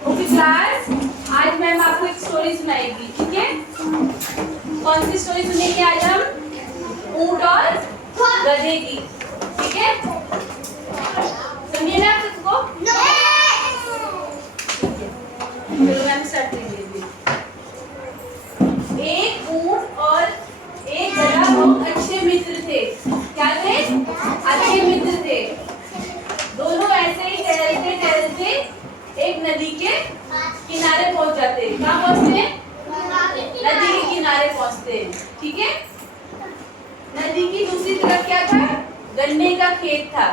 Okay class, आज ma'am आपको एक स्टोरी सुनाएगी, ठीक है। कौन सी स्टोरी सुनेंगे आज हम? ऊंट और गधे की, ठीक है। सुनिए ना आप सबको। चलो मैम स्टार्ट करेंगे। एक ऊंट और एक गधा बहुत अच्छे मित्र थे। क्या थे? अच्छे मित्र थे। दोनों ऐसे ही टहलते टहलते एक नदी के किनारे पहुंच जाते। कहाँ पहुंचते? नदी के किनारे पहुंचते, ठीक है। नदी की दूसरी तरफ क्या था? गन्ने का खेत था।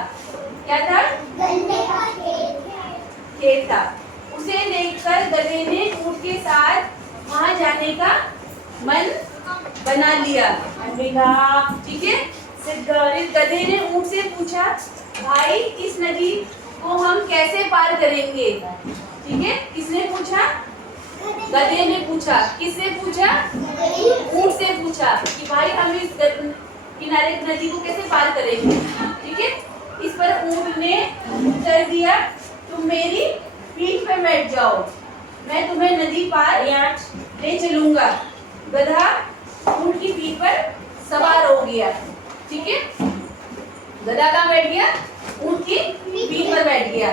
क्या था? गन्ने का खेत था। उसे देखकर गधे ने ऊंट के साथ वहां जाने का मन बना लिया, ठीक है। गधे ने ऊंट से पूछा, भाई इस नदी को हम कैसे पार करेंगे? ठीक है। किसने पूछा? गधे ने पूछा। किससे पूछा? ऊंट से पूछा कि भाई हम इस किनारे नदी को कैसे पार करेंगे, ठीक है। इस पर ऊंट ने उत्तर दिया, तुम मेरी पीठ पे बैठ जाओ, मैं तुम्हें नदी पार ले चलूंगा। गधा ऊंट की पीठ पर सवार हो गया, ठीक है। गधा कहाँ बैठ गया? ऊंट की पीठ पर बैठ गया।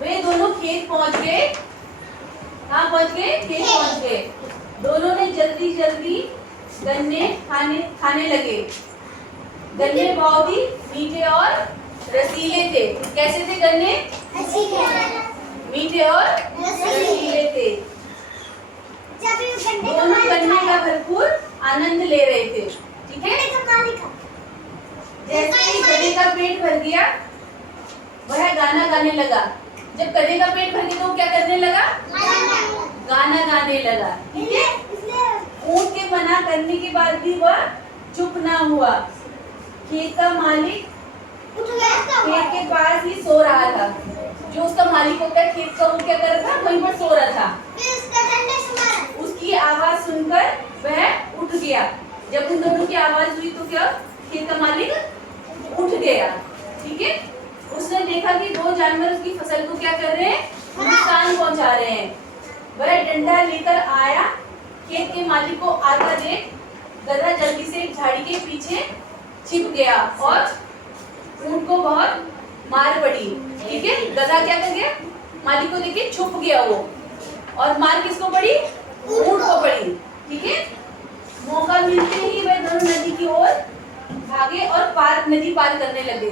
वे दोनों खेत पहुंच गए। कहाँ पहुंच गए? खेत पहुंच गए। दोनों ने जल्दी जल्दी गन्ने खाने लगे। गन्ने बहुत ही मीठे और रसीले थे। कैसे थे गन्ने? मीठे और रसीले थे। दोनों गन्ने का भरपूर आनंद ले रहे थे, ठीक है। जैसे ही गधे का पेट भर गया, वह गाना गाने लगा। जब गधे का पेट भर गया तो क्या करने लगा? गाना गाने लगा, ठीक है। ऊंट के मना करने के बाद भी वह चुप ना हुआ। खेत का मालिक खेत के पास ही सो रहा था। जो उसका मालिक होता है खेत का, वो क्या कर रहा था? वहीं पर सो रहा था। उसकी आवाज सुनकर वह उठ गया। जब उन दोनों की आवाज हुई तो क्या? खेत का मालिक उठ गया, ठीक है। उसने देखा कि दो जानवर उसकी फसल को क्या कर रहे हैं? नुकसान पहुंचा रहे हैं। वह डंडा लेकर आया। खेत के मालिक को आता देख गधा जल्दी से एक झाड़ी के पीछे छिप गया और ऊंट को बहुत मार पड़ी, ठीक है। गधा क्या कर गया? मालिक को देखे छुप गया वो, और मार किसको पड़ी? ऊंट को पड़ी, ठीक है। मौका मिलते ही वह दोनों नदी की ओर भागे और नदी पार करने लगे।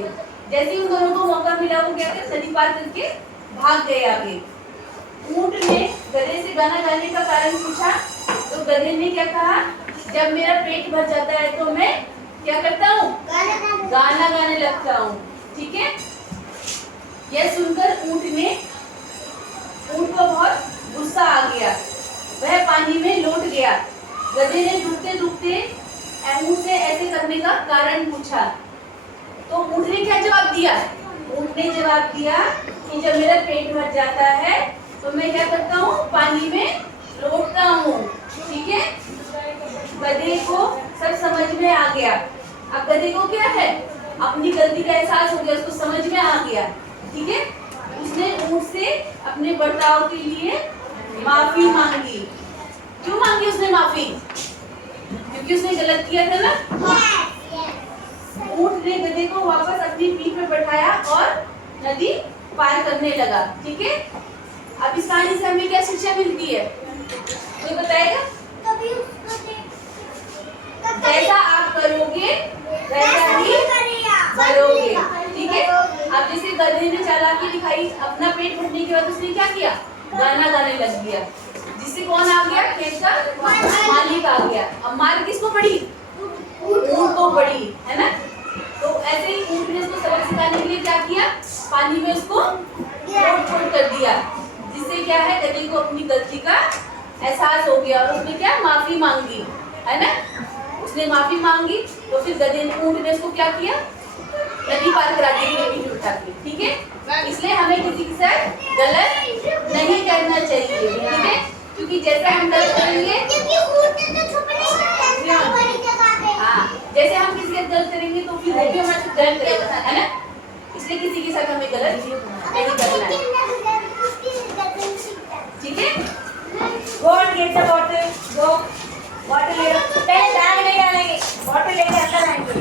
जैसे ही उन दोनों को मौका मिला वो क्या कर नदी पार करके भाग गए आगे। ऊंट ने गधे से गाना गाने का कारण पूछा तो गधे ने क्या कहा? जब मेरा पेट भर जाता है तो मैं क्या करता हूँ? गाना गाने लगता हूँ, ठीक है। यह सुनकर ऊंट को बहुत गुस्सा आ गया। वह पानी में लौट गया। गधे ने डूबते डूबते ऊंट से ऐसे करने का कारण पूछा तो ऊंट ने क्या जवाब दिया? ऊंट ने जवाब दिया कि जब मेरा पेट भर जाता है तो मैं क्या करता हूँ? पानी में लौटता हूँ, ठीक है। गधे को सब समझ में आ गया। अब गधे को क्या है? अपनी गलती का एहसास हो गया, उसको समझ में आ गया, ठीक है। उसने ऊंट से अपने बर्ताव के लिए माफी मांगी। क्यों मांगी उसने माफी? क्योंकि उसने गलत किया था ना। ऊंट ने गधे को वापस अपनी पीठ पर बैठाया और नदी पार करने लगा, ठीक है। अब इस कहानी से हमें क्या शिक्षा मिलती है? कोई बताएगा? जैसा आप करोगे वैसा ही करोगे, ठीक है। अब जैसे गधे ने चालाकी दिखाई, अपना पेट भरने के बाद उसने क्या किया? गाना गाने लग गया, जिससे कौन आ गया? खेत का मालिक आ गया। अब मार किसको पड़ी? ऊंट को पड़ी, है ना। तो ऐसे ही ऊंट ने उसको सबक सिखाने के लिए क्या किया? पानी में उसको लोट कर दिया, जिससे क्या है? गधे को अपनी गलती का एहसास हो गया और उसने क्या? माफी मांगी, है ना। उसने माफी मांगी तो फिर ऊंट ने उसको क्या किया? नदी पार करा दी पीठ उठा के, ठीक है। इसलिए हमें किसी के साथ गलत नहीं करना चाहिए, ठीक है। क्योंकि जैसा हम गलत करेंगे, हाँ, जैसे हम किसी के गलत करेंगे तो फिर वो भी हमारे साथ गलत करेगा, है ना। इसलिए किसी के साथ हमें गलत नहीं करना है। ठीक है। Go and get the bottle.